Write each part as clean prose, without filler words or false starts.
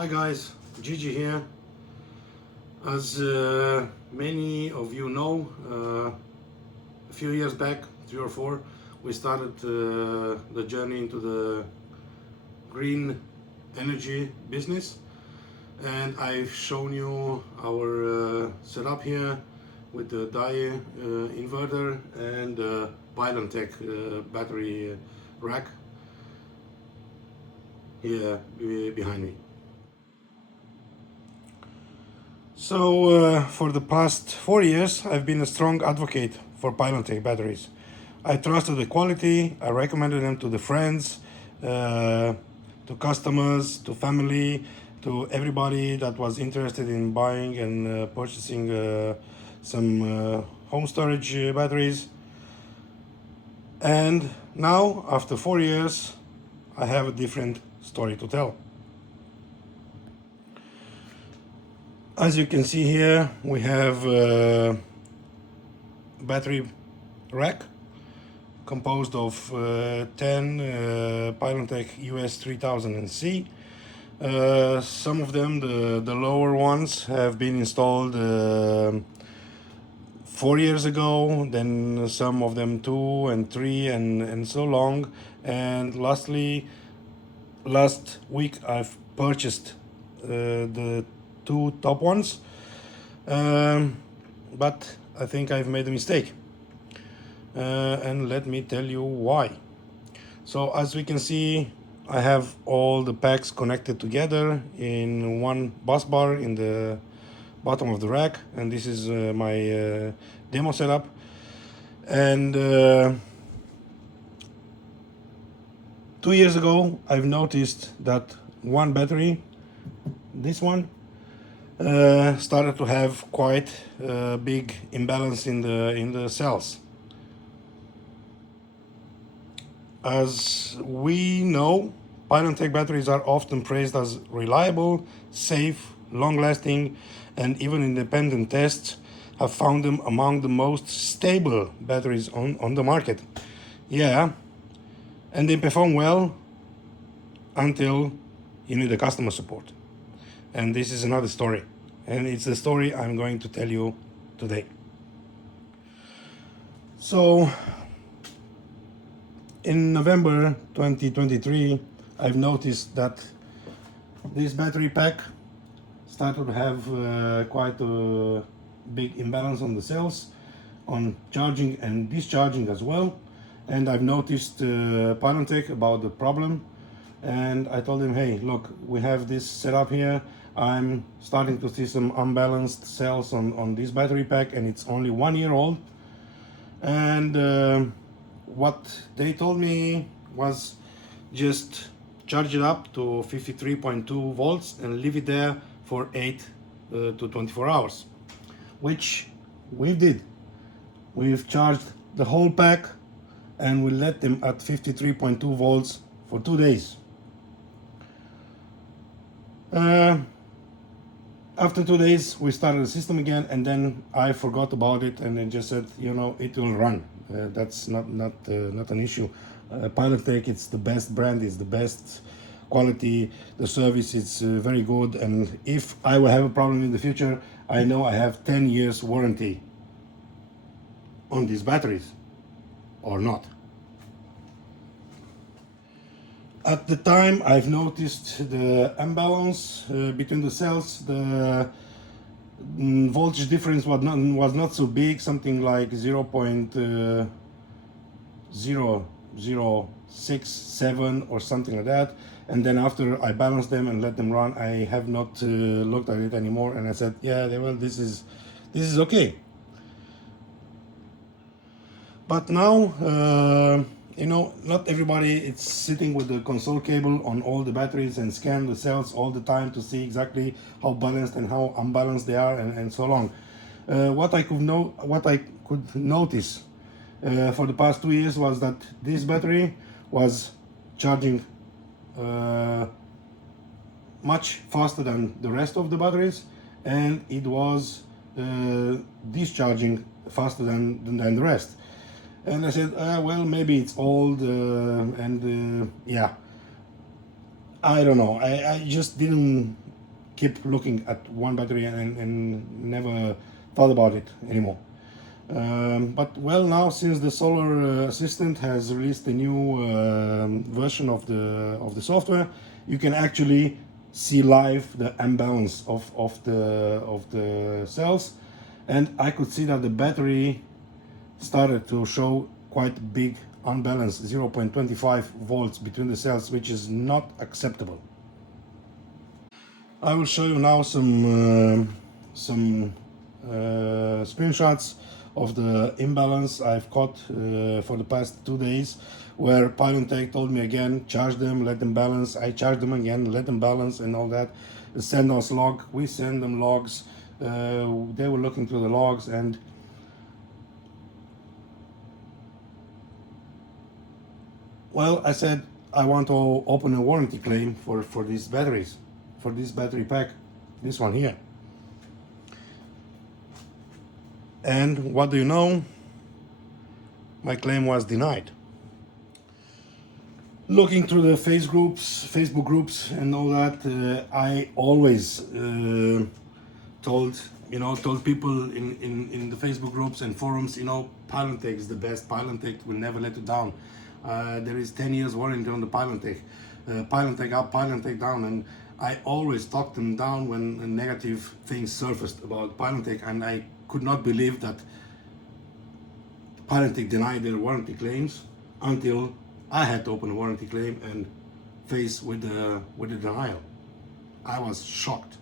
Hi guys, Gigi here. As many of you know, a few years back, 3 or 4, we started the journey into the green energy business, and I've shown you our setup here with the inverter and Pylontech battery rack here behind me. So for the past 4 years, I've been a strong advocate for Pylontech batteries. I trusted the quality, I recommended them to the friends, to customers, to family, to everybody that was interested in buying and purchasing some home storage batteries. And now, after 4 years, I have a different story to tell. As you can see here, we have a battery rack composed of 10 Pylontech US 3000C. Some of them, the lower ones, have been installed 4 years ago, then some of them 2 and 3 and so long. And lastly, last week I've purchased the 2 top ones, but I think I've made a mistake, and let me tell you why. So as we can see, I have all the packs connected together in one bus bar in the bottom of the rack, and this is my demo setup. And 2 years ago I've noticed that one battery, this one, started to have quite a big imbalance in the cells. As we know, Pylontech batteries are often praised as reliable, safe, long-lasting, and even independent tests have found them among the most stable batteries on the market. Yeah, and they perform well until you need a customer support. And this is another story, and it's the story I'm going to tell you today. So in November 2023, I've noticed that this battery pack started to have quite a big imbalance on the cells, on charging and discharging as well. And I've noticed Pylontech about the problem, and I told him, hey, look, we have this setup here. I'm starting to see some unbalanced cells on this battery pack, and it's only 1 year old. And what they told me was just charge it up to 53.2 volts and leave it there for 8 to 24 hours, which we did. We've charged the whole pack and we let them at 53.2 volts for 2 days. After 2 days, we started the system again, and then I forgot about it, and I just said, you know, it will run. That's not an issue. Pylontech, it's the best brand, it's the best quality, the service is very good, and if I will have a problem in the future, I know I have 10 years warranty on these batteries, or not. At the time, I've noticed the imbalance between the cells. The voltage difference was not so big, something like 0.0067 or something like that. And then after I balanced them and let them run, I have not looked at it anymore, and I said, yeah, well, this is okay. But now, you know, not everybody is sitting with the console cable on all the batteries and scan the cells all the time to see exactly how balanced and how unbalanced they are, and so on. What I could notice for the past 2 years was that this battery was charging much faster than the rest of the batteries, and it was discharging faster than the rest. And I said, well, maybe it's old, and yeah, I don't know. I just didn't keep looking at one battery and never thought about it anymore. But well, now since the Solar Assistant has released a new version of the software, you can actually see live the imbalance of the cells, and I could see that the battery started to show quite big unbalance, 0.25 volts between the cells, which is not acceptable. I will show you now some screenshots of the imbalance I've caught for the past 2 days, where Pylontech told me again, charge them, let them balance. I charge them again, let them balance, and all that. Send us log, we send them logs. They were looking through the logs, and well, I said I want to open a warranty claim for these batteries, for this battery pack, this one here. And what do you know? My claim was denied. Looking through the Facebook groups and all that, I always told people in the Facebook groups and forums, Pylontech is the best. Pylontech will never let you down. There is 10 years warranty on the Pylontech. Pylontech up, Pylontech down, and I always talked them down when negative things surfaced about Pylontech, and I could not believe that Pylontech denied their warranty claims until I had to open a warranty claim and face with the denial. I was shocked.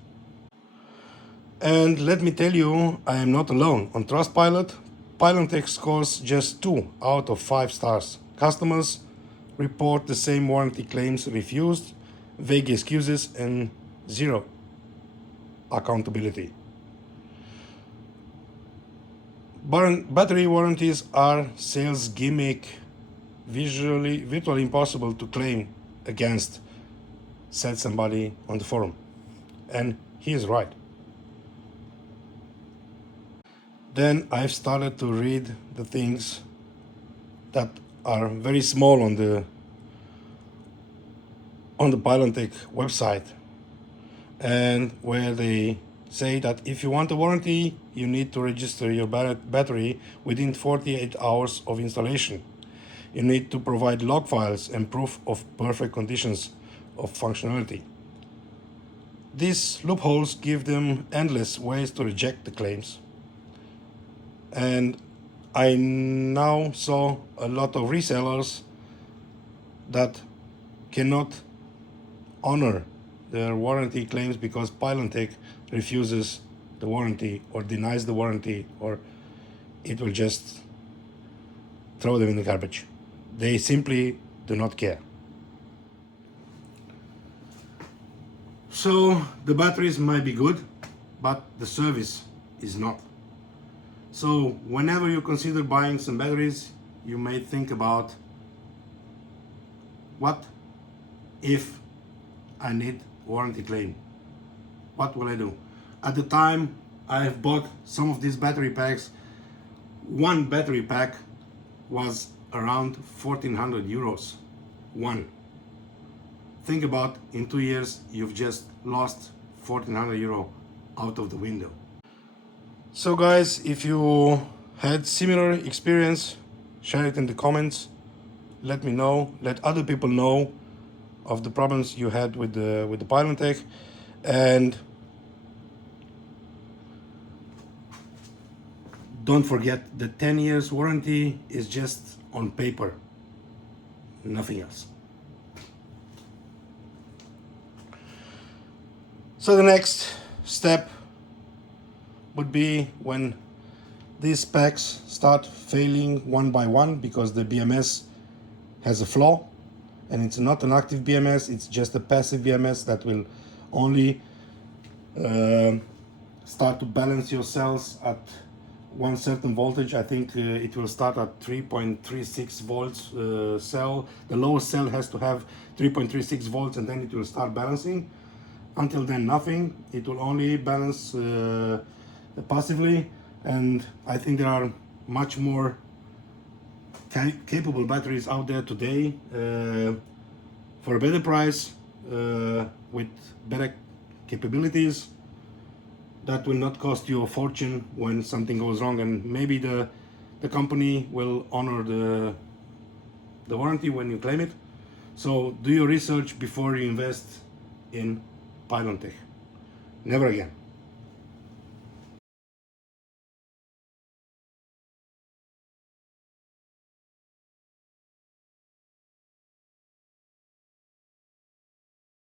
And let me tell you, I am not alone. On Trustpilot, Pylontech scores just 2 out of 5 stars. Customers report the same warranty claims refused, vague excuses, and zero accountability. Battery warranties are sales gimmick, virtually impossible to claim against, said somebody on the forum. And he is right. Then I've started to read the things that are very small on the Pylontech website, and where they say that if you want a warranty, you need to register your battery within 48 hours of installation. You need to provide log files and proof of perfect conditions of functionality. These loopholes give them endless ways to reject the claims. And I now saw a lot of resellers that cannot honor their warranty claims because Pylontech refuses the warranty or denies the warranty, or it will just throw them in the garbage. They simply do not care. So the batteries might be good, but the service is not. So whenever you consider buying some batteries, you may think about, what if I need warranty claim? What will I do? At the time I have bought some of these battery packs, one battery pack was around 1,400 euros. One. Think about, in 2 years you've just lost 1,400 euro out of the window. So guys, if you had similar experience, share it in the comments. Let me know, let other people know of the problems you had with the Pylontech. And don't forget, the 10 years warranty is just on paper, nothing else. So the next step would be when these packs start failing one by one because the BMS has a flaw, and it's not an active BMS, it's just a passive BMS that will only start to balance your cells at one certain voltage. I think it will start at 3.36 volts cell. The lowest cell has to have 3.36 volts, and then it will start balancing. Until then, nothing. It will only balance passively, and I think there are much more capable batteries out there today for a better price, with better capabilities. That will not cost you a fortune when something goes wrong, and maybe the company will honor the warranty when you claim it. So do your research before you invest in Pylontech. Never again.